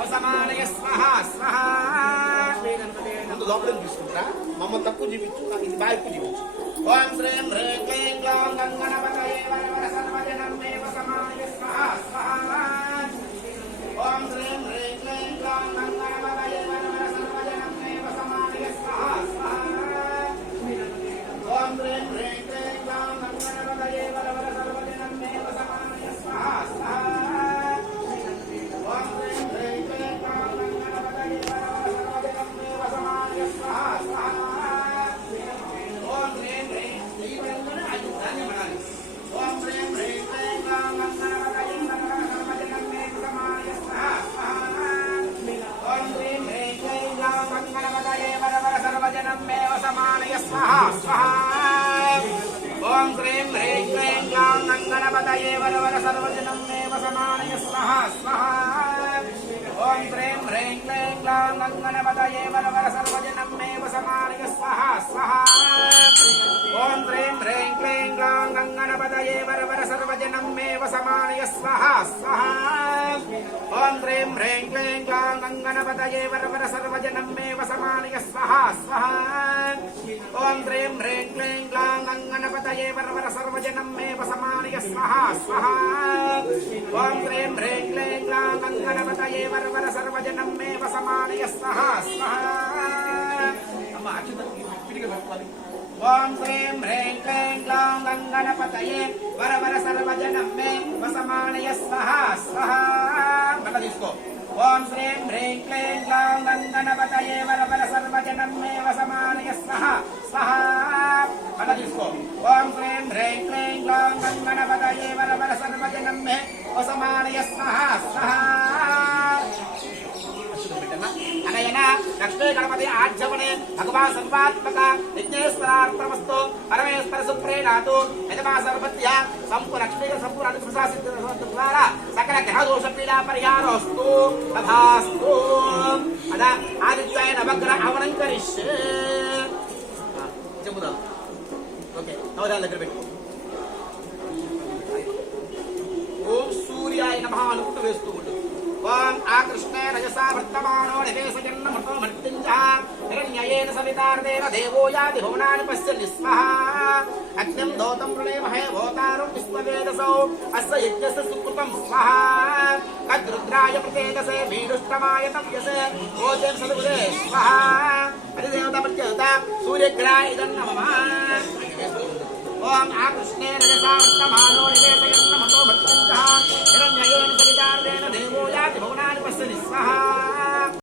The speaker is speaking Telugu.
వసమానయ స్వహ స్వహ. ముందు లోపలికి తీసుకుంటా, మమ్మల్ని తక్కువ చూపించు, ఇది బాగా ఎక్కువ చూపించు. ఓం శ్రీం హ్రీం క్లీం గ్లౌం గంగణపతయే వరవర సర్వజనం మే వసమానయ స్వహ స్వహ. ఓం శ్రీం హ్రీం క్లీం గ్లౌం గంగణపతయే వరవర సర్వజనం మే వసమానయ స్వహ స్వహ. ఓం శ్రీం హ్రీం క్లీం గ్లౌం గంగణపతయే వరవర సర్వజనం మే వసమానయ స్వహ స్వహ. ఓం శ్రీం హ్రీం క్లీం గ్లౌం గంగణపతయే వరవర సర్వజనం మే వసమానయ స్వహ స్వహ. ఓం శ్రీం హ్రీం ఈ పరంగా అది దాన్ని మనాలి. ఓం శ్రీం హ్రీం క్లీం గ్లౌం గంగణపతయే వరవర సర్వజనం మే వసమానయ స్వహ స్వహ. ఓం శ్రీం హ్రీం క్లీం గ్లౌం గంగణపతయే వరవర సర్వజనం మే వసమానయ స్వహ స్వహ. ఓం శ్రీం హ్రీం క్లీం గ్లౌం గంగణపతయే వరవర సర్వజనం మే వసమానయ స్వహ స్వహ. ఓం శ్రీం హ్రీం క్లీం గ్లౌం గంగణపతయే వరవర సర్వజనం మే వసమానయ స్వహ స్వహ. ఓం శ్రీం హ్రీం క్లీం గ్లౌం గంగణపతయే వరవర సర్వజనం మే వసమానయ స్వహ స్వహ. ఓం శ్రీం హ్రీం క్లీం గ్లౌం గంగణపతయే వరవర సర్వజనం మే వసమానయ స్వహ స్వహ. ఓం శ్రీం హ్రీం క్లీం గ్లౌం గంగణపతయే వరవర సర్వజనం మే వసమానయ స్వహ స్వహ. ఓం శ్రీం హ్రీం క్లీం గ్లౌం గంగణపతయే వరవర సర్వజనం మే వసమానయ స్వహ స్వహ. అమ్మ అచ్యుతకి పిడికి పట్టుకోవాలి. ఓం శ్రీం హ్రీం క్లీం గ్లౌం గంగణపతయే వరవర సర్వజనం మే వసమానయ స్వహ స్వహ. మళ్ళా తీసుకో. ఓం శ్రీం హ్రీం క్లీం గ్లౌం గంగణపతయే వరవర సర్వజనం మే వసమానయ స్వహ స్వహ. మళ్ళా తీసుకో. ఓం శ్రీం హ్రీం క్లీం గ్లౌం గంగణపతయే వరవర సర్వజనం మే వసమానయ స్వహ స్వహ. అనయన లక్ష్మీ గణపతి ఆజ్యవనే భగవాన్ సర్వాత్మక యజ్ఞేశ్వరార్పణమస్తు పరమేశ్వర సుప్రీణాతు యజమా సర్వత్య లక్ష్మీ సంపూర్ణ ద్వారా సకల గ్రహదోష పీడా పరిహారోస్తు తథాస్తు. అద ఆదిత్యాయ నవగ్రహ హవనం కరిష్యే. చెబుదాం. ఓకే, నవరాల దగ్గర పెట్టుకో. ఓం సూర్యాయ నమః అనుకుంటూ వేస్తూ ఉండు. ఓం ఆకృష్ణే రజసా వర్తమానో నివేశయన్నమృతో మర్త్యంజః హిరణ్యయేన సవితార్దేవ దేవో యాతి భువనాని పశ్యతి స్వః. అగ్నిం దౌతం ప్రణేమహే భూతారం విశ్వవేదసౌ అస్య యజ్ఞస్య సుకృతం స్వః. తద్రుద్రాయ ప్రతేజసే భీడుష్టమాయ తవ్యసే ఓజం సదుదే స్వః. అధిదేవత ప్రత్యేత సూర్యగ్రహాయ ఇదం నమః. ఓం ఆకృష్ణే రజసా వర్తమానో నివేశయన్నమృతో మర్త్యంజః హిరణ్యయేన సవితార్దేవ దేవో యాతి భువనాని పశ్యతి స్వః.